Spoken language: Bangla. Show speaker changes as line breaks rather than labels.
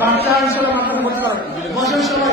বাচ্চা হিসেবে মাথা করতে পারে